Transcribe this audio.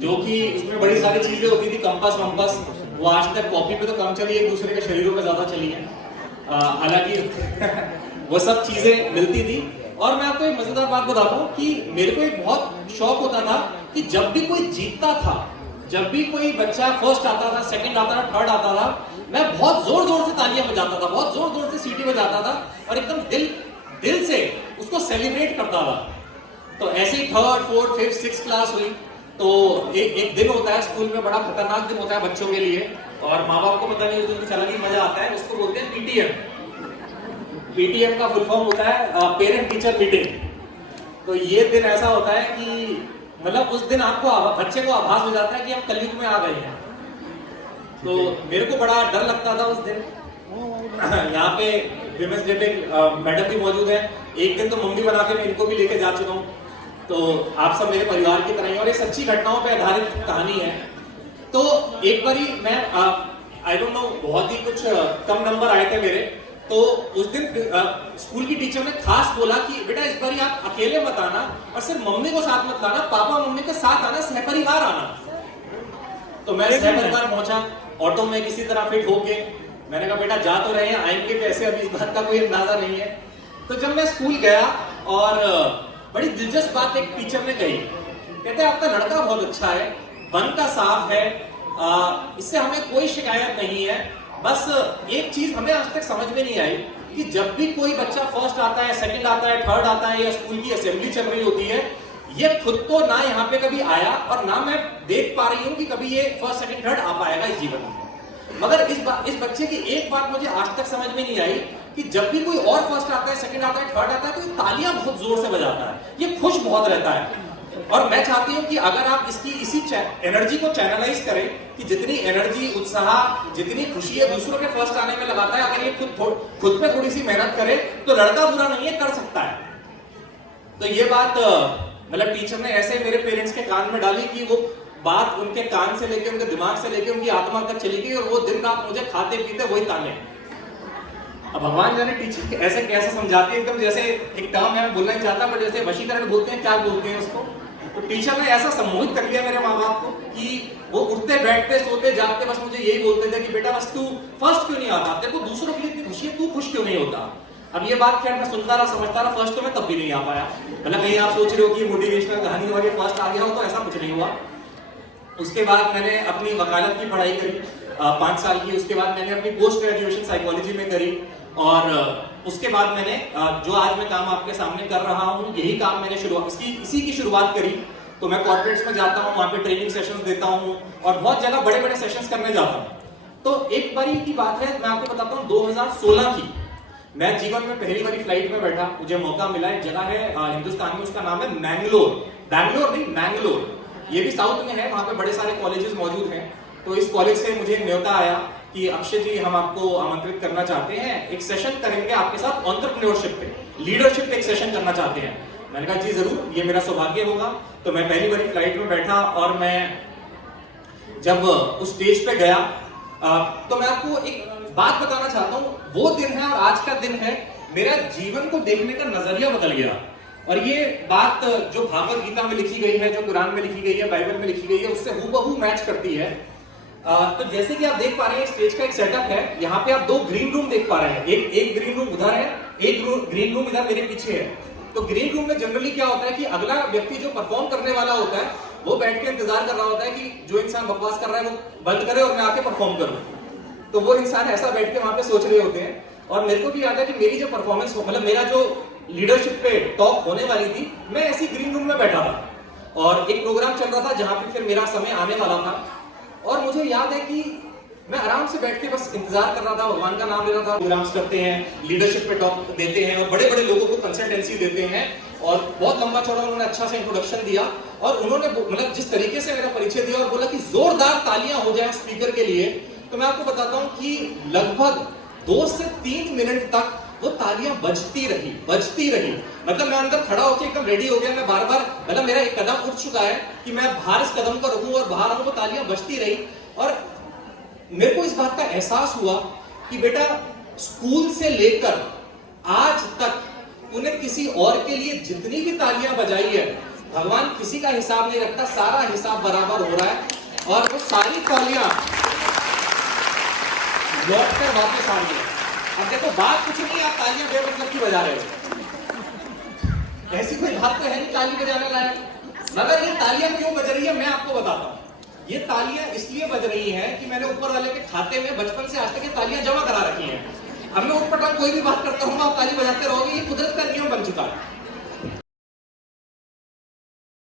जो कि उसमें बड़ी सारी चीजें होती थी, कंपास वंपास, वो आज तक कॉपी पे तो कम चली है, एक दूसरे के शरीरों पे ज्यादा चली है। हालांकि वो सब चीजें मिलती थी। और मैं आपको एक मजेदार बात बताता हूँ कि मेरे को एक बहुत शौक होता था कि जब भी कोई जीतता था, जब भी कोई बच्चा फर्स्ट आता था, सेकंड आता था, थर्ड आता था, मैं बहुत जोर जोर से तालियां बजाता था, बहुत जोर जोर से सीटी बजाता था और एकदम दिल से उसको सेलिब्रेट करता था। तो ऐसे ही third fourth fifth six class हुई तो एक दिन होता है स्कूल में, बड़ा खतरनाक दिन होता है बच्चों के लिए, और माँ बाप को पता नहीं उस दिन कुछ अलग ही मजा आता है। उसको बोलते हैं पीटीएम। पीटीएम का फुल फॉर्म होता है पेरेंट टीचर मीटिंग। तो ये दिन ऐसा होता है कि मतलब उस दिन आपको बच्चे को आभास हो जाता है कि हम कलयुग में आ गए हैं। तो मेरे को बड़ा डर लगता था उस दिन। यहाँ पे विमेंस डे पे मैडम भी मौजूद है। एक दिन तो मम्मी बना के मैं इनको भी लेके जा चुका हूँ, तो आप सब मेरे परिवार की तरह ही, और ये सच्ची घटनाओं पे आधारित कहानी है। तो एक बारी मैं आई डोंट नो, बहुत ही कुछ कम नंबर आए थे मेरे, तो उस दिन स्कूल की टीचर ने खास बोला कि बेटा इस बारी आप अकेले मत आना और सिर्फ मम्मी को साथ मत लाना, पापा मम्मी के साथ आना, सहपरिवार आना। तो मैं सहपरिवार पहुंचा ऑटो में किसी तरह फिट होके। मैंने कहा बेटा जा तो रहे हैं, आएंगे कैसे, अभी इस बात का कोई अंदाजा नहीं है। तो जब मैं स्कूल गया और बड़ी दिलचस्प बात एक टीचर ने कही, कहते हैं आपका लड़का बहुत अच्छा है, बनता साफ है, इससे हमें कोई शिकायत नहीं है, बस एक चीज हमें आज तक समझ में नहीं आई कि जब भी कोई बच्चा फर्स्ट आता है, सेकंड आता है, थर्ड आता है, या स्कूल की असेंबली चल रही होती है, ये खुद तो ना यहाँ पे कभी आया और ना मैं देख पा रही हूँ कि कभी ये फर्स्ट सेकंड थर्ड आ पाएगा इस जीवन में। मगर इस बच्चे की एक बात मुझे आज तक समझ में नहीं आई कि जब भी कोई और फर्स्ट आता है, सेकंड आता है, थर्ड आता है, तो ये तालियां बहुत जोर से बजाता है, ये खुश बहुत रहता है। और मैं चाहती हूँ कि अगर आप इसी एनर्जी को चैनलाइज करें कि जितनी एनर्जी, उत्साह, जितनी खुशी है दूसरों के फर्स्ट आने में लगाता है, अगर ये खुद पे थोड़ी सी मेहनत करे तो लड़का बुरा नहीं है, कर सकता है। तो ये बात मतलब टीचर ने ऐसे मेरे पेरेंट्स के कान में डाली कि वो बात उनके कान से लेके, उनके दिमाग से लेके उनकी आत्मा तक चली गई, और वो दिन रात मुझे खाते पीते वही ताने। अब भगवान जाने टीचर ऐसे कैसे समझाते हैं, एकदम जैसे एक टर्म है, मैं बोलना नहीं चाहता, बट जैसे वशीकरण बोलते हैं, क्या बोलते हैं उसको। तो टीचर ने ऐसा सम्मोहित कर लिया मेरे माँ बाप को कि वो उठते बैठते सोते जागते बस मुझे यही बोलते थे कि बेटा बस तू फर्स्ट क्यों नहीं आता, तेरे को दूसरों के लिए इतनी खुशी है, तू खुश क्यों नहीं होता। अब ये बात खैर मैं सुनता रहा, समझता रहा, फर्स्ट तो मैं तब भी नहीं आ पाया। मतलब कहीं आप सोच रहे हो कि मोटिवेशनल कहानी वाली फर्स्ट आ गया हो, तो ऐसा कुछ नहीं हुआ। उसके बाद मैंने अपनी वकालत की पढ़ाई करी 5 साल की। उसके बाद मैंने अपनी पोस्ट ग्रेजुएशन साइकोलॉजी में करी, और उसके बाद मैंने जो आज मैं काम आपके सामने कर रहा हूँ, यही काम मैंने इसी की शुरुआत करी। तो मैं कॉर्पोरेट्स में जाता हूँ, वहाँ पे ट्रेनिंग सेशंस देता हूँ और बहुत जगह बड़े बड़े सेशंस करने जाता हूँ। तो एक बारी की बात है, मैं आपको बताता हूँ, 2016 की, मैं जीवन में पहली बारी फ्लाइट में बैठा, मुझे मौका मिला। एक जगह है हिंदुस्तान में, उसका नाम है मैंगलोर। बैंगलोर नहीं, मैंगलोर। ये भी साउथ में है, वहाँ पे बड़े सारे कॉलेजेस मौजूद हैं। तो इस कॉलेज से मुझे न्योता आया कि अक्षय जी, हम आपको आमंत्रित करना चाहते हैं, एक सेशन करेंगे आपके साथ एंटरप्रेन्योरशिप पे, लीडरशिप पे एक सेशन करना चाहते हैं। मैंने कहा जी जरूर, ये मेरा सौभाग्य होगा। तो मैं पहली बारी फ्लाइट में बैठा और मैं जब उस स्टेज पे गया तो मैं आपको एक बात बताना चाहता हूँ। वो दिन है और आज का दिन है, मेरा जीवन को देखने का नजरिया बदल गया। और ये बात जो भागवत गीता में लिखी गई है, जो कुरान में लिखी गई है, बाइबल में लिखी गई है, उससे हूबहू मैच करती है। तो जैसे कि आप देख पा रहे हैं, स्टेज का एक सेटअप है। यहाँ पे आप 2 ग्रीन रूम देख पा रहे हैं, एक ग्रीन रूम उधर है, एक ग्रीन रूम इधर मेरे पीछे है। तो ग्रीन रूम में जनरली क्या होता है कि अगला व्यक्ति जो परफॉर्म करने वाला होता है, वो बैठ के इंतजार कर रहा होता है कि जो इंसान बकवास कर रहा है वो बंद करे और मैं आके परफॉर्म करूं। तो वो इंसान ऐसा बैठ के वहां पे सोच रहे होते हैं। और मेरे को भी याद है कि मेरी जो परफॉर्मेंस, मतलब मेरा जो लीडरशिप पे टॉक होने वाली थी, मैं ऐसी ग्रीन रूम में बैठा था और एक प्रोग्राम चल रहा था जहां पे फिर मेरा समय आने वाला था। और मुझे याद है कि मैं आराम से बैठ के बस इंतजार कर रहा था, भगवान का नाम ले रहा था। प्रोग्राम्स करते हैं, लीडरशिप पे टॉक देते हैं और बड़े बड़े लोगों को कंसल्टेंसी देते हैं, और बहुत लंबा चौड़ा उन्होंने अच्छा सा इंट्रोडक्शन दिया। और उन्होंने मतलब जिस तरीके से मेरा परिचय दिया और बोला कि जोरदार तालियां हो जाए स्पीकर के लिए, तो मैं आपको बताता हूं कि लगभग 2 से 3 मिनट तक वो तालियां बजती रही। मतलब मैं अंदर खड़ा होकर एकदम रेडी हो गया, मैं बार बार, मतलब मेरा एक कदम उठ चुका है कि मैं बाहर इस कदम को रखूं और बाहर आऊं, वो तालियां बजती रही। और मेरे को इस बात का एहसास हुआ कि बेटा स्कूल से लेकर आज तक उन्हें किसी और के लिए जितनी भी तालियां बजाई है, भगवान किसी का हिसाब नहीं रखता, सारा हिसाब बराबर हो रहा है और वो सारी तालियां लौट कर वापस आ रही है। अब देखो बात कुछ नहीं, आप तालियां बेमतलब की बजा रहे हो, ऐसी कोई बात तो है नहीं ताली बजाने लायक। मगर ये तालियां क्यों बज रही है मैं आपको बताता हूं। ये तालियां इसलिए बज रही है कि मैंने ऊपर वाले के खाते में बचपन से आज तक ये तालियां जमा करा रखी हैं। अब मैं ऊपर कोई भी बात करता हूं आप ताली बजाते रहोगे, ये कुदरत का नियम बन चुका है।